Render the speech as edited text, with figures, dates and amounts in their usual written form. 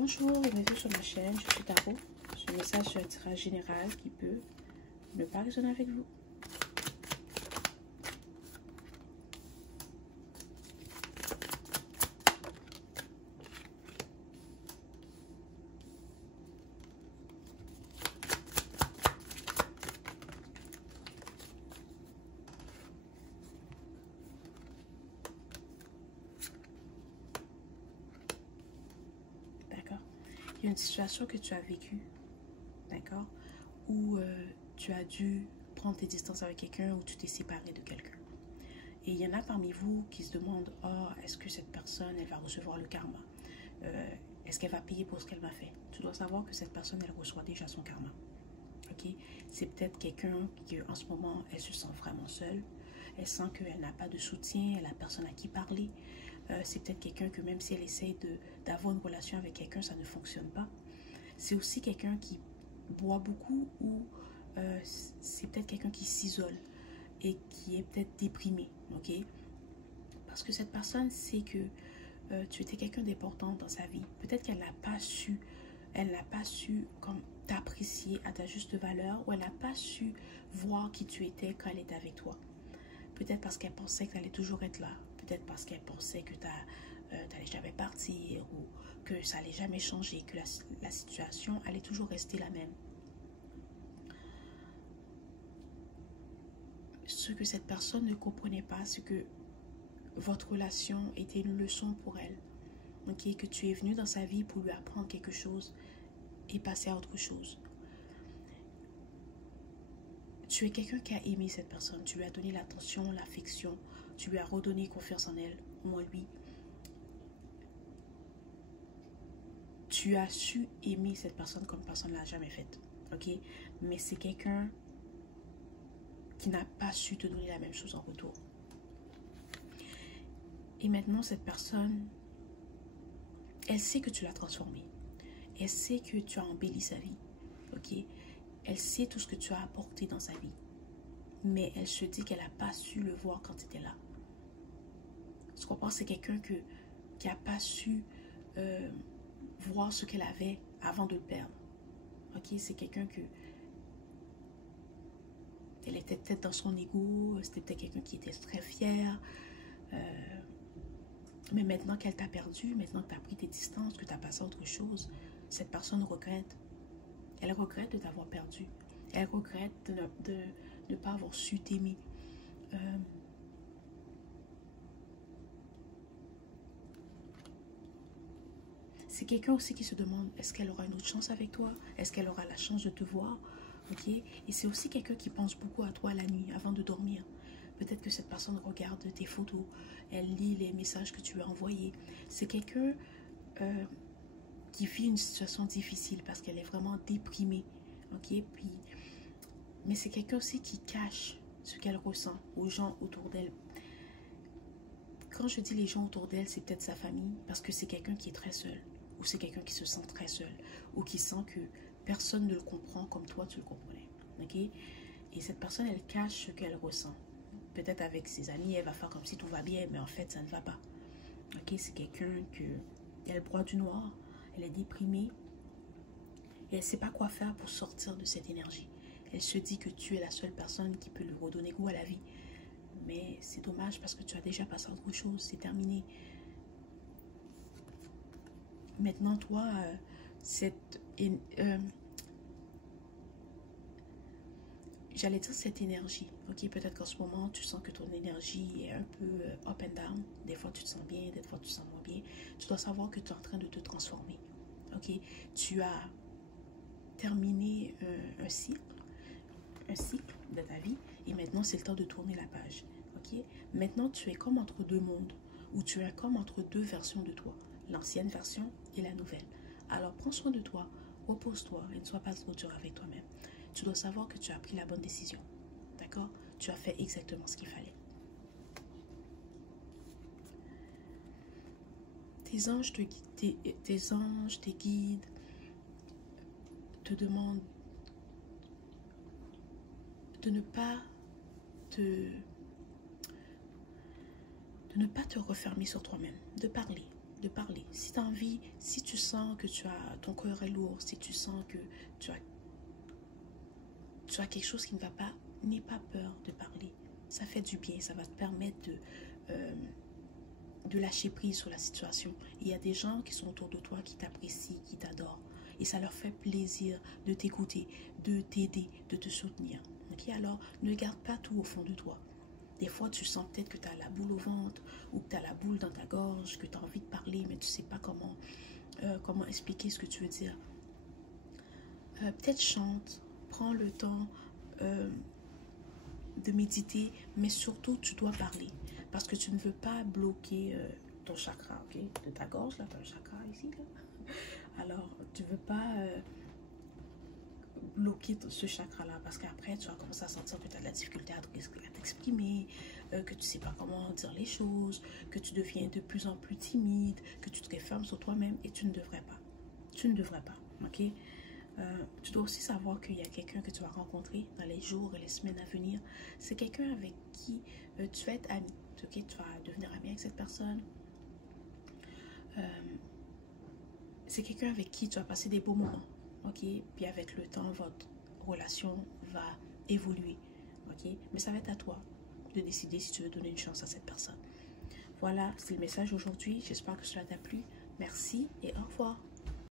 Bonjour et bienvenue sur ma chaîne, je suis Tarot. Ce message sur un tirage général qui peut ne pas résonner avec vous. D'accord? Il y a une situation que tu as vécue, d'accord? Où tu as dû prendre tes distances avec quelqu'un ou tu t'es séparé de quelqu'un. Et il y en a parmi vous qui se demandent, oh, est-ce que cette personne, elle va recevoir le karma? Est-ce qu'elle va payer pour ce qu'elle m'a fait? Tu dois savoir que cette personne, elle reçoit déjà son karma. Ok? C'est peut-être quelqu'un qui, en ce moment, elle se sent vraiment seule. Elle sent qu'elle n'a pas de soutien, elle n'a personne à qui parler. C'est peut-être quelqu'un que même si elle essaye d'avoir une relation avec quelqu'un, ça ne fonctionne pas. C'est aussi quelqu'un qui boit beaucoup ou c'est peut-être quelqu'un qui s'isole et qui est peut-être déprimé. Ok? Parce que cette personne sait que tu étais quelqu'un d'important dans sa vie. Peut-être qu'elle n'a pas su, comme t'apprécier à ta juste valeur, ou elle n'a pas su voir qui tu étais quand elle était avec toi. Peut-être parce qu'elle pensait que tu allais toujours être là. Peut-être parce qu'elle pensait que tu n'allais jamais partir ou que ça allait jamais changer, que la situation allait toujours rester la même. Ce que cette personne ne comprenait pas, c'est que votre relation était une leçon pour elle. Okay, que tu es venu dans sa vie pour lui apprendre quelque chose et passer à autre chose. Tu es quelqu'un qui a aimé cette personne. Tu lui as donné l'attention, l'affection. Tu lui as redonné confiance en elle ou en lui. Tu as su aimer cette personne comme personne ne l'a jamais fait. Ok? Mais c'est quelqu'un qui n'a pas su te donner la même chose en retour. Et maintenant, cette personne, elle sait que tu l'as transformée. Elle sait que tu as embelli sa vie. Ok? Elle sait tout ce que tu as apporté dans sa vie. Mais elle se dit qu'elle n'a pas su le voir quand tu étais là. Tu comprends? C'est quelqu'un qui n'a pas su voir ce qu'elle avait avant de le perdre. Ok? C'est quelqu'un que... Elle était peut-être dans son ego. C'était peut-être quelqu'un qui était très fier. Mais maintenant qu'elle t'a perdu, maintenant que tu as pris tes distances, que tu as passé à autre chose, cette personne regrette. Elle regrette de t'avoir perdu. Elle regrette de ne pas avoir su t'aimer. C'est quelqu'un aussi qui se demande, est-ce qu'elle aura une autre chance avec toi? Est-ce qu'elle aura la chance de te voir? Ok? Et c'est aussi quelqu'un qui pense beaucoup à toi la nuit, avant de dormir. Peut-être que cette personne regarde tes photos, elle lit les messages que tu lui as envoyés. C'est quelqu'un qui vit une situation difficile parce qu'elle est vraiment déprimée. Ok? Mais c'est quelqu'un aussi qui cache ce qu'elle ressent aux gens autour d'elle. Quand je dis les gens autour d'elle, c'est peut-être sa famille, parce que c'est quelqu'un qui est très seul, ou c'est quelqu'un qui se sent très seul, ou qui sent que personne ne le comprend comme toi tu le comprenais. Ok? Et cette personne, elle cache ce qu'elle ressent. Peut-être avec ses amis, elle va faire comme si tout va bien, mais en fait, ça ne va pas. Ok? C'est quelqu'un elle boit du noir, elle est déprimée, et elle ne sait pas quoi faire pour sortir de cette énergie. Elle se dit que tu es la seule personne qui peut lui redonner goût à la vie. Mais c'est dommage parce que tu as déjà passé à autre chose, c'est terminé. Maintenant, toi, j'allais dire cette énergie, ok? Peut-être qu'en ce moment, tu sens que ton énergie est un peu up and down. Des fois, tu te sens bien, des fois, tu te sens moins bien. Tu dois savoir que tu es en train de te transformer, ok? Tu as terminé un cycle de ta vie et maintenant, c'est le temps de tourner la page. Okay? Maintenant, tu es comme entre deux mondes, ou tu es comme entre deux versions de toi, l'ancienne version et la nouvelle. Alors, prends soin de toi, repose-toi et ne sois pas trop dur avec toi-même. Tu dois savoir que tu as pris la bonne décision. D'accord? Tu as fait exactement ce qu'il fallait. Tes anges, tes guides te demandent de ne pas te refermer sur toi-même, de parler. de parler. Si tu as envie, si tu sens que ton cœur est lourd, si tu sens que tu as quelque chose qui ne va pas, n'aie pas peur de parler. Ça fait du bien, ça va te permettre de lâcher prise sur la situation. Il y a des gens qui sont autour de toi, qui t'apprécient, qui t'adorent. Et ça leur fait plaisir de t'écouter, de t'aider, de te soutenir. Ok, alors ne garde pas tout au fond de toi. Des fois, tu sens peut-être que tu as la boule au ventre ou que tu as la boule dans ta gorge, que tu as envie de parler, mais tu ne sais pas comment expliquer ce que tu veux dire. Peut-être chante, prends le temps de méditer, mais surtout, tu dois parler. Parce que tu ne veux pas bloquer ton chakra, ok? De ta gorge, là, tu as un chakra ici, là. Alors, tu ne veux pas bloquer ce chakra-là, parce qu'après, tu vas commencer à sentir que tu as de la difficulté à t'exprimer, que tu ne sais pas comment dire les choses, que tu deviens de plus en plus timide, que tu te refermes sur toi-même, et tu ne devrais pas. Tu ne devrais pas, ok? Tu dois aussi savoir qu'il y a quelqu'un que tu vas rencontrer dans les jours et les semaines à venir. C'est quelqu'un avec qui tu vas être ami, ok? Tu vas devenir ami avec cette personne. C'est quelqu'un avec qui tu vas passer des beaux moments, ok? Puis avec le temps, votre relation va évoluer, ok? Mais ça va être à toi de décider si tu veux donner une chance à cette personne. Voilà, c'est le message aujourd'hui. J'espère que cela t'a plu. Merci et au revoir.